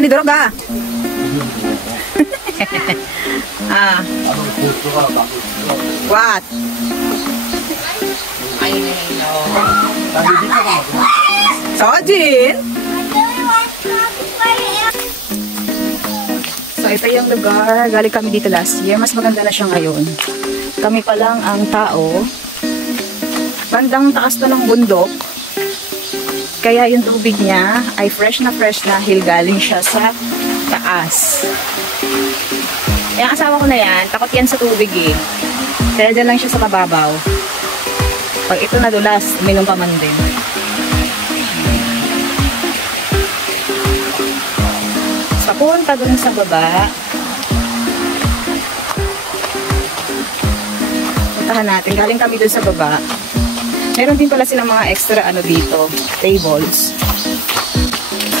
Ani droga? Ah. What? Sojin? So ito yung lugar. Galing kami dito last year. Mas maganda na siya ngayon. Kami pa lang ang tao. Bandang taas na ng bundok. Kaya yung tubig niya ay fresh na dahil galing siya sa taas. Yung asawa ko na yan, takot yan sa tubig eh. Kaya dyan lang siya sa mababaw. Pag ito nadulas, uminom pa man din. Sa punta dun sa baba, puntahan natin. Galing kami dun sa baba. Meron din pala silang mga extra ano dito, tables.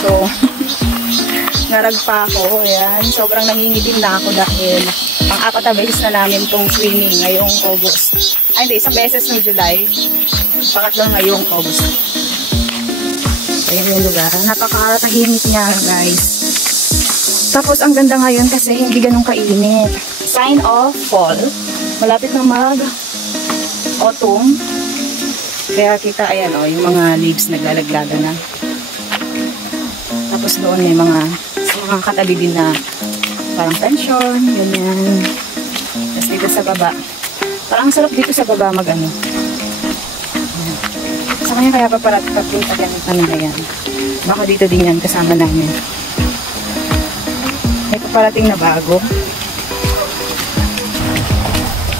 So, naragpa ako. Ayan. Sobrang nangingitim na ako dahil ang apat na beses na namin itong swimming ngayong August. Ay, hindi. Isang beses ng July. Pangatlo ngayong August. Ayan yung lugar. Napakatahimik niya, guys. Tapos, ang ganda ngayon kasi hindi ganun kainit. Sign of fall. Malapit na mag-autumn. Kaya kita, ayan o, yung mga leaves naglalaglaga na. Tapos doon may mga katabi din na parang pension, ganyan. Tapos dito sa baba. Parang sarap dito sa baba mag-ano. Sa kanya kaya papunta yan kami na yan. Baka dito din yan kasama namin. May paparating na bago.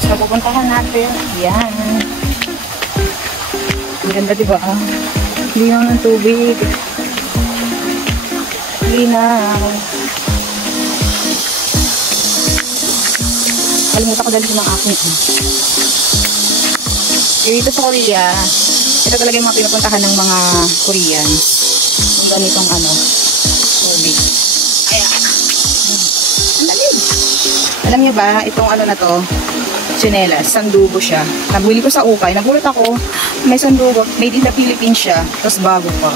So pupuntahan natin. Yan. Ang ganda diba? Linaw ng tubig. Linaw. Kalimutan ko dali ng aking dito sa Korea, ito talaga yung mga pinupuntahan ng mga Koreans. Yung ganitong ano, tubig. Ayan. Ang lalim. Alam niyo ba, itong ano na to, tsinelas, sandugo siya. Nabili ko sa ukay. Nagulat ako, may sandugo. Made in the Philippines siya. Tapos bago pa.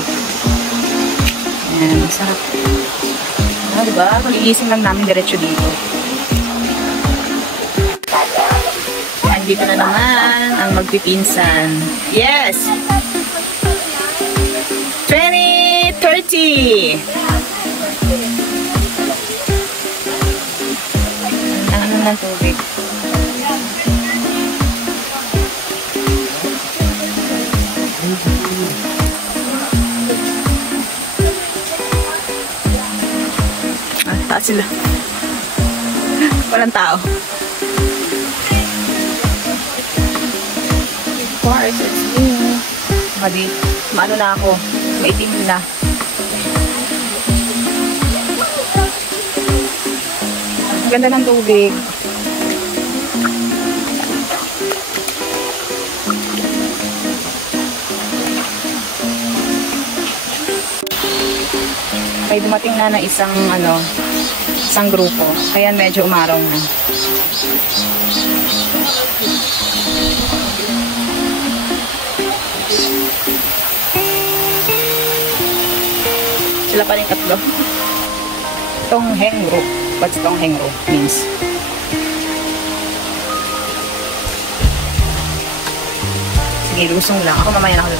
Ayan, sarap. Ah, diba? Mag-iising lang namin diretso dito. Andito na naman ang magpipinsan. Yes! 2030! Ang ano ng tubig. Taas sila. Walang tao. Of course, it's me. Madi, maano na ako. Maitim na. Ang ganda ng tubig. May dumating na isang ano, isang grupo. Kaya medyo umaraw na. Sila pa rin tatlo. Tonghengro. What's Tonghengro means? Sige, lusong lang. Ako mamaya na ako.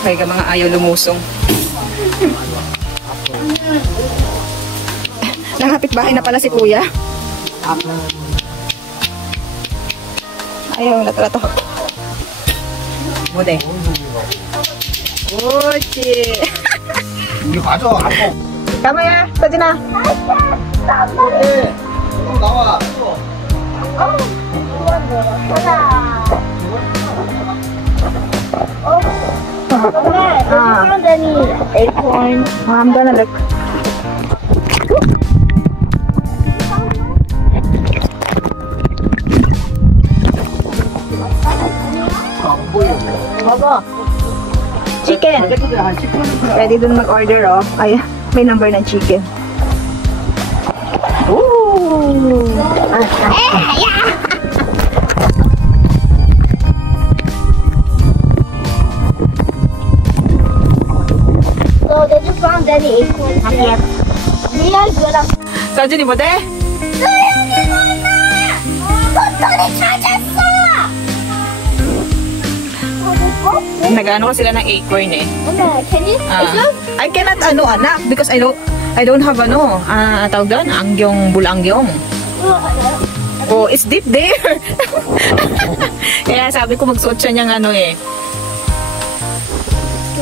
Kaya mga ayaw lumusong. Nangapit bahay na pala si kuya. Ayaw, natalato. Bude. Ochi. 이거 가져. 아파. Kamaya, pwede na. 네. 나와. I'm gonna look. Baba. Chicken. Pwede dun mag-order, oh. Ay, may number ng chicken. Ooh! So they just found any acorns here. Mia's gonna. Saan dyan, Ibote? Nag-ano ko sila ng acorn eh. Can you? I cannot anak because I don't have tawag doon, angyong bulangyong. Oh, it's deep there. Kaya sabi ko magsuot siya niyang eh.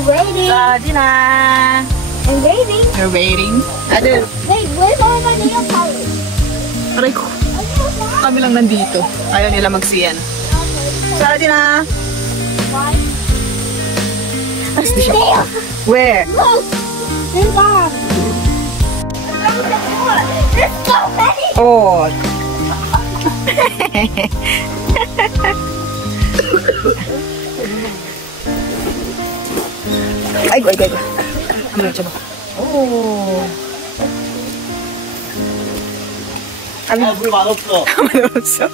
Waiting. Dina. I'm waiting. You're waiting. Wait, where's all my nail polish? Aray ko. Kami lang nandito. Ayaw nila magsiyan. Dina. There. Where? Look. There's one. There's so many. Oh. Ay, go. Ano coba? Oh. 물 맛없어. 맛없어.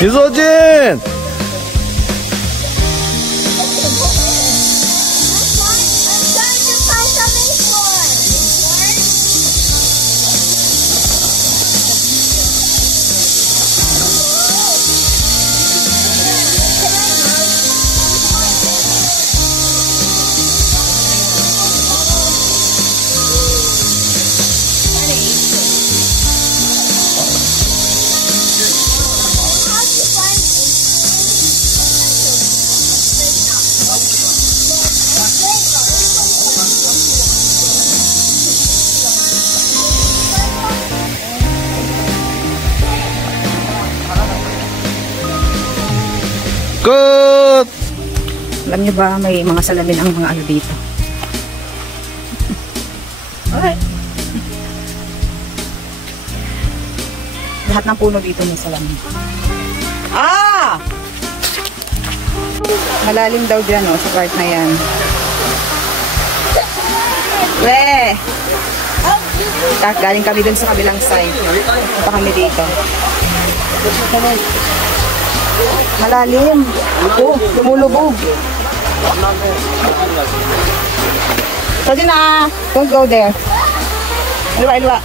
유서진! 끝! Alam niyo ba may mga salamin ang mga dito? Alright. Lahat ng puno dito may salamin. Malalim daw dyan sa part na yan. Galing kami dun sa kabilang side. Punta kami dito. Malalim. Lumulubog. Dina, don't go there. Ilwa.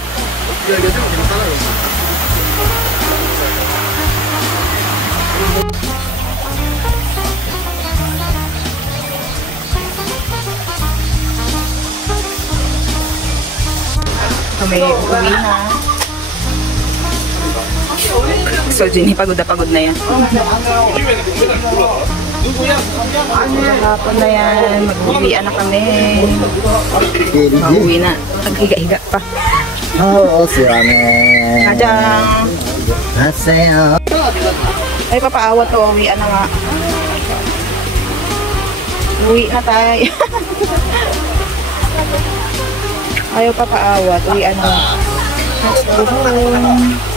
Kami uwi na. So, Jenny, pagod na yan. Hapon na yan. Mag-uwian na kami. Mag-uwi na. Naghiga-higa pa. siame. Kajang. Haseyo. Ay, papaawat to. Uwian na nga. Uwi na tayo. Ayaw papaawat. Uwian na. Let's go home.